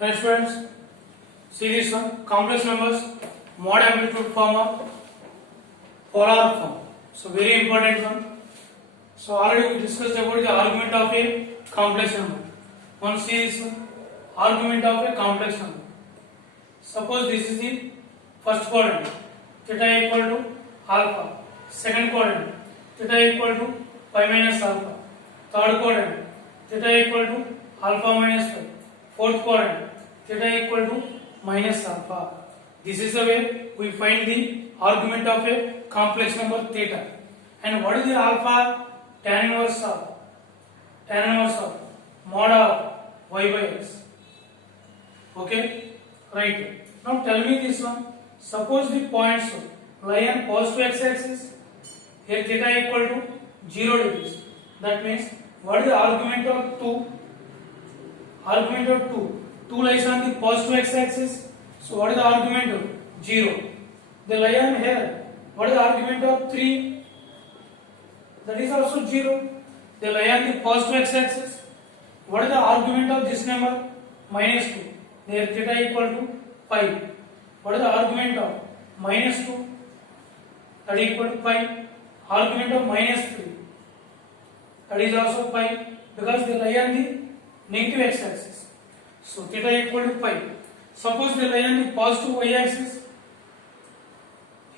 Right students, see this one, complex numbers, mod amplitude form or polar form. So very important one. So already we discussed about the argument of a complex number. One see this one, argument of a complex number. Suppose this is the first quadrant, theta equal to alpha. Second quadrant, theta equal to pi minus alpha. Third quadrant, theta equal to alpha minus pi. Fourth quadrant, theta equal to minus alpha. This is the way we find the argument of a complex number theta. And what is the alpha? Tan inverse of mod of y by x. Okay, right. Now tell me this one. Suppose the points lie on positive x-axis. Here theta equal to 0 degrees. That means what is the argument of 2? Argument of 2. 2 lies on the positive x-axis. So what is the argument of 0? They lie on here. What is the argument of 3? That is also 0. They lie on the positive x-axis. What is the argument of this number? Minus 2. There theta equal to pi. What is the argument of minus 2? That is equal to pi. Argument of minus 3. That is also pi, because they lie on the negative x-axis. So theta equal to pi. Suppose they lie on the positive y-axis.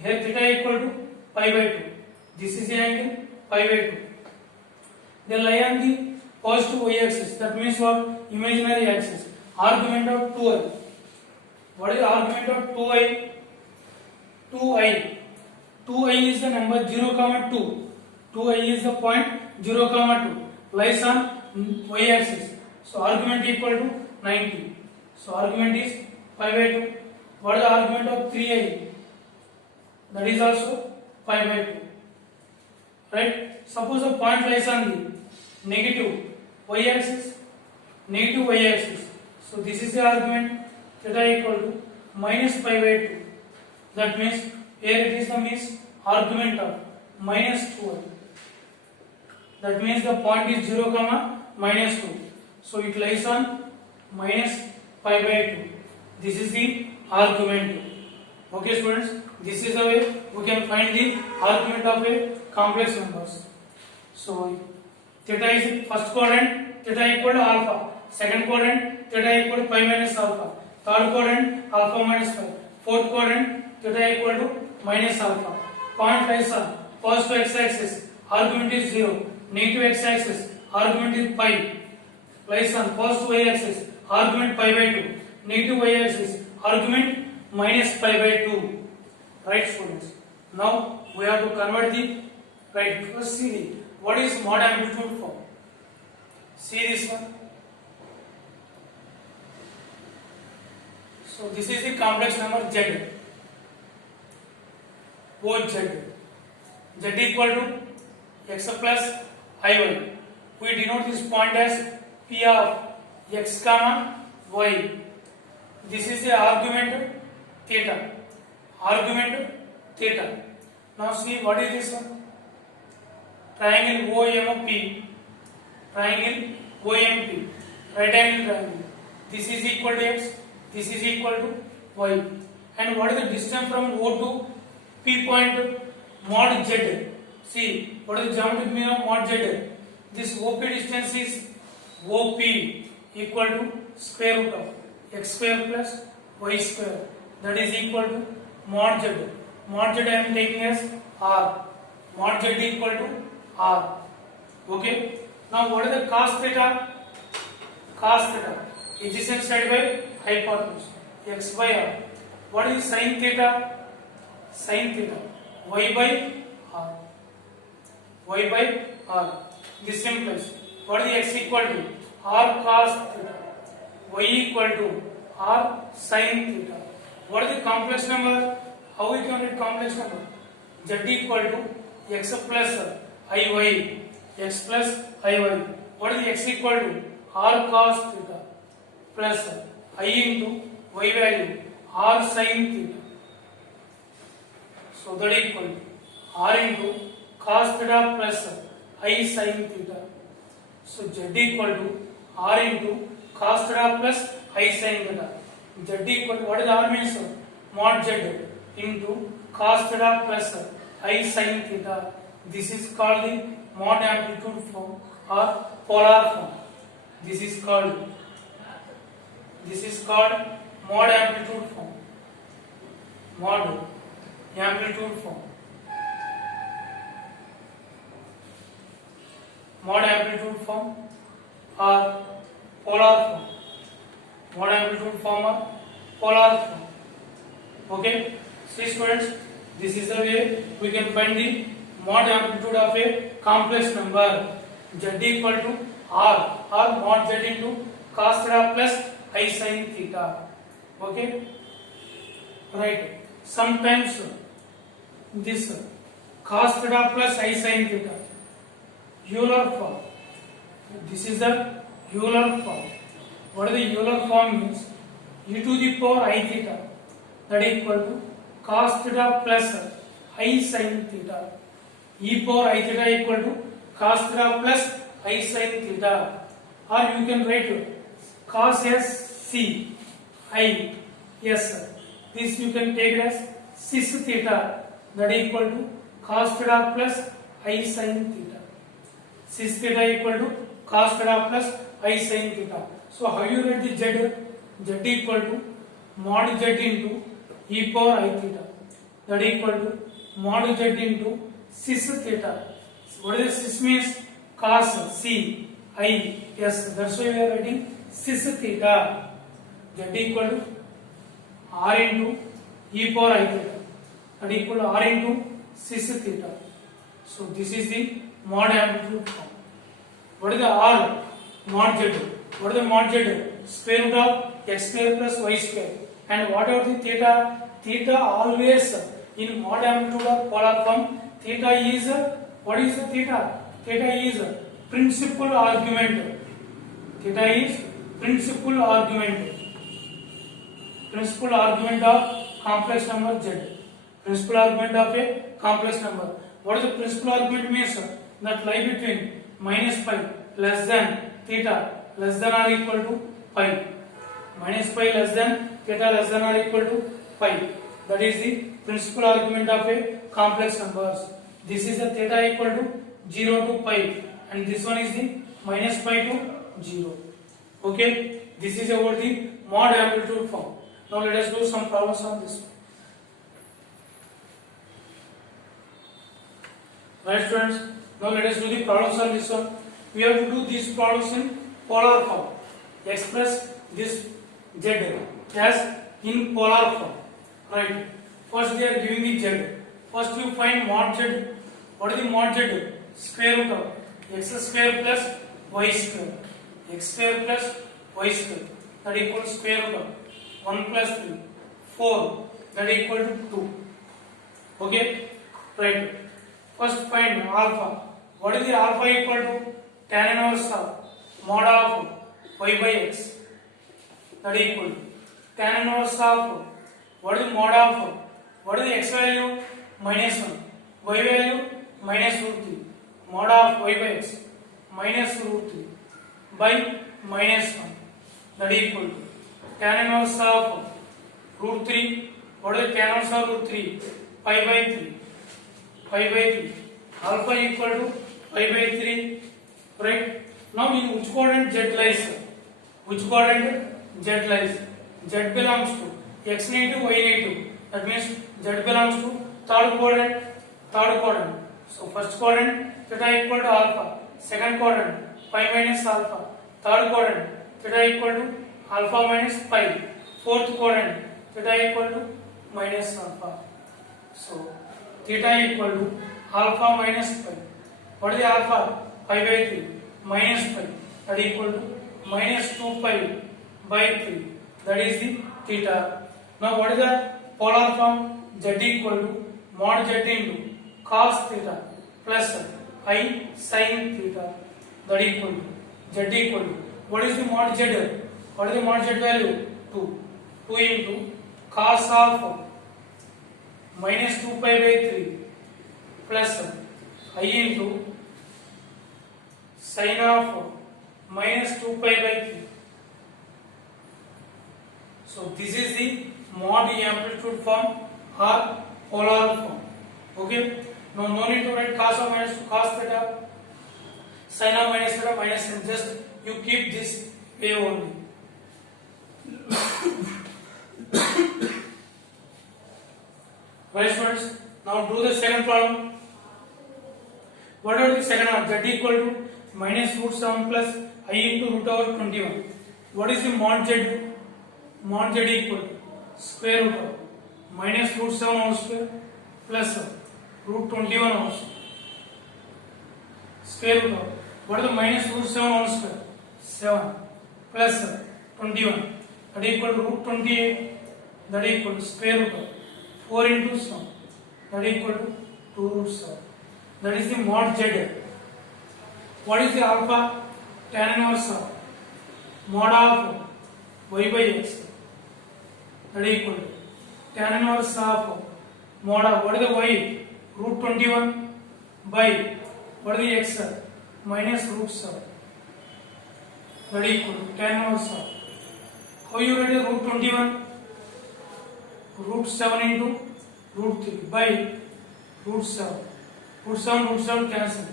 Here theta equal to pi by 2. This is the angle pi by 2. They lie on the positive y-axis. That means what? Imaginary axis. Argument of 2i. What is the argument of 2i? 2i. 2i is the number 0, 2. 2i is the point 0, 2. Lies on y-axis. So argument equal to 90. So argument is pi by 2. What is the argument of 3i? That is also pi by 2. Right? Suppose a point lies on the negative y-axis. Negative y-axis. So this is the argument, theta equal to minus pi by 2. That means here it is the means argument of minus 2i. That means the point is 0, minus 2. So it lies on minus pi by 2. This is the argument. Okay students, this is the way we can find the argument of a complex numbers. So theta is first quadrant, theta equal to alpha. Second quadrant, theta equal to pi minus alpha. Third quadrant, alpha minus pi. Fourth quadrant, theta equal to minus alpha. Point lies on positive x-axis. Argument is 0. Negative x-axis. Argument is pi. Lies on positive y-axis. Argument pi by 2. Negative y-axis. Argument minus pi by 2. Right students. Now we have to convert the right. First see the, what is mod amplitude form. See this one. So this is the complex number z. Both z. Z equal to x plus iy. We denote this point as p of x comma y. This is the argument theta. Argument theta. Now see what is this one? Triangle OMP. Triangle OMP. Right angle triangle. This is equal to x. This is equal to y. And what is the distance from O to P point? Mod z. See, what is the geometric meaning of mod z? This OP distance is OP equal to square root of x square plus y square. That is equal to mod z. Mod z I am taking as r. Mod z equal to r. Okay. Now what is the cos theta? Cos theta. Adjacent side by hypotenuse. X by r. What is sin theta? Sin theta. Y by r. Y by r. This implies what is the x equal to? R cos theta. Y equal to r sin theta. What is the complex number? How we can write complex number? Z equal to x plus iy. X plus iy. What is the x equal to? R cos theta plus I into y value r sin theta. So that equal to r into cos theta plus I sin theta. So z equal to r into cos theta plus I sin theta. Z equal to, what is R means? Mod Z into cos theta plus I sin theta. This is called the mod amplitude form or polar form. This is called mod amplitude form. Mod amplitude form. Mod amplitude form or polar form. Mod amplitude form or polar form. Okay. See students, this is the way we can find the mod amplitude of a complex number. Z equal to R or mod Z into cos theta plus I sin theta. Okay. Right. Sometimes this cos theta plus I sin theta, Euler form. This is the Euler form. What is the Euler form means? E to the power I theta, that equal to cos theta plus I sin theta. E power I theta equal to cos theta plus I sin theta. Or you can write cos S C I S. This you can take it as cis theta, that equal to cos theta plus I sin theta. Cis theta equal to cos theta plus I sin theta. So how you write the Z? Z equal to mod Z into e power I theta, that equal to mod Z into cis theta. What is cis means? Cos C I S. That's why we are writing cis theta. Z equal to R into e power I theta, that equal to R into cis theta. So this is the mod amplitude form. What is the R? Mod Z. What is the mod Z? Square root of x square plus y square. And what are the theta? Theta always in mod amplitude or polar form. Theta is, what is the theta? Theta is principal argument. Theta is principal argument. Principal argument of complex number Z. Principal argument of a complex number. What is the principal argument means? That lie between minus pi less than theta less than or equal to pi. Minus pi less than theta less than or equal to pi. That is the principal argument of a complex numbers. This is the theta equal to 0 to pi, and this one is the minus pi to 0. Okay, this is about the mod amplitude form. Now let us do some problems on this one. Right students, now let us do the problems on this one. We have to do these problems in polar form. Express this Z as in polar form. Right. First they are giving the Z. First you find mod Z. What is the mod Z? Square root of x square plus y square. X square plus y square. That equals square root of 1 plus 3. 4. That equal to 2. Okay. Right. First find alpha. What is the alpha equal to? Tan inverse of mod of y by x. That equal to tan inverse of, what is the mod of, what is the x value? Minus 1. Y value? Minus root 3. Mod of y by x minus root 3 by minus 1. That equal to tan inverse of root 3. What is the tan inverse of root 3? Pi by 3. Pi by 3. Alpha equal to pi by 3. Right. Now in which quadrant Z lies? Which quadrant Z lies? Z belongs to x negative, y negative. That means Z belongs to third quadrant. Third quadrant. So first quadrant theta equal to alpha. Second quadrant pi minus alpha. Third quadrant theta equal to alpha minus pi. Fourth quadrant theta equal to minus alpha. So theta equal to alpha minus pi. What is the alpha? Pi by 3 minus pi. That equal to minus 2 pi by 3. That is the theta. Now what is the polar form? Z equal to mod Z into cos theta plus I sin theta. That equal to Z equal to, what is the mod Z? What is the mod Z value? 2. 2 into cos of minus 2 pi by 3 plus I into sin of minus 2 pi by 3. So this is the mod E amplitude form or polar form. Okay. Now no need to write cos or minus to cos theta, sin or minus theta minus n. Just you keep this way only. Right students, now do the second problem. What are the second one? Z equal to minus root 7 plus I into root over 21. What is the mod Z? Mod Z equal to square root of minus root 7 whole square plus root 21 whole square. Square root of what is the minus root 7 whole square? 7 plus 21. That equal to root 28. That equal to square root of 4 into 7. That equal to 2 root 7. That is the mod Z. What is the alpha? Tan inverse of mod of y by x. That equal to tan inverse of mod of what is the y? Root 21 by what is the x? Minus root 7. That equal to tan inverse of. How you write the root 21? Root 7 into root 3 by root 7. Root 7 cancel.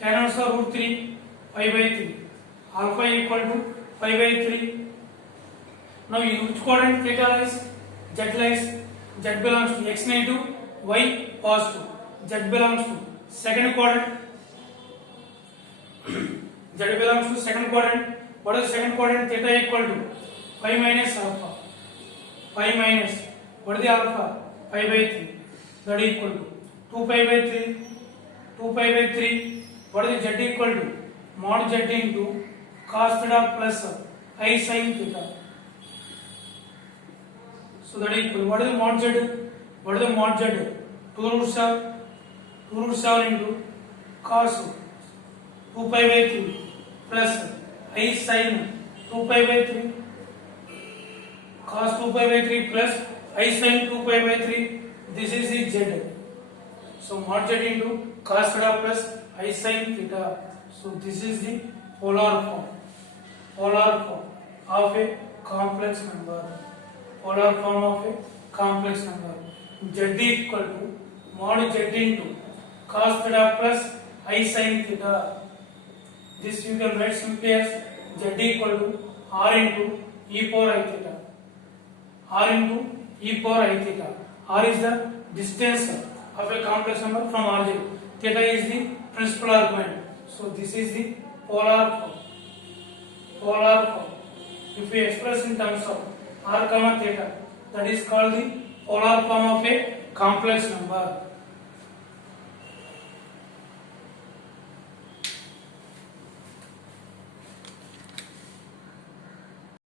Tan inverse of root 3 pi by 3. Alpha equal to pi by 3. Now in which quadrant theta lies? Z lies. Z belongs to x negative, y positive. Z belongs to second quadrant. Z belongs to second quadrant. What is second quadrant? Theta equal to pi minus alpha. Pi minus what is the alpha? Pi by 3. That equal to 2 pi by 3. 2 pi by 3. What is the Z equal to? Mod Z into cos theta plus I sin theta. So that equal. What is the mod Z? What is the mod Z? 2 root 7. 2 root 7 into cos 2 pi by 3 plus I sin 2 pi by 3. Cos 2 pi by 3 plus I sin 2 pi by 3. This is the Z. So mod Z into cos theta plus I sin theta. So this is the polar form. Polar form of a complex number. Polar form of a complex number. Z equal to mod Z into cos theta plus I sin theta. This you can write simply as Z equal to R into e power I theta. R into e power I theta. R is the distance of a complex number from origin. Theta is the principal argument. So this is the polar form. Polar form. If we express in terms of r comma theta, that is called the polar form of a complex number.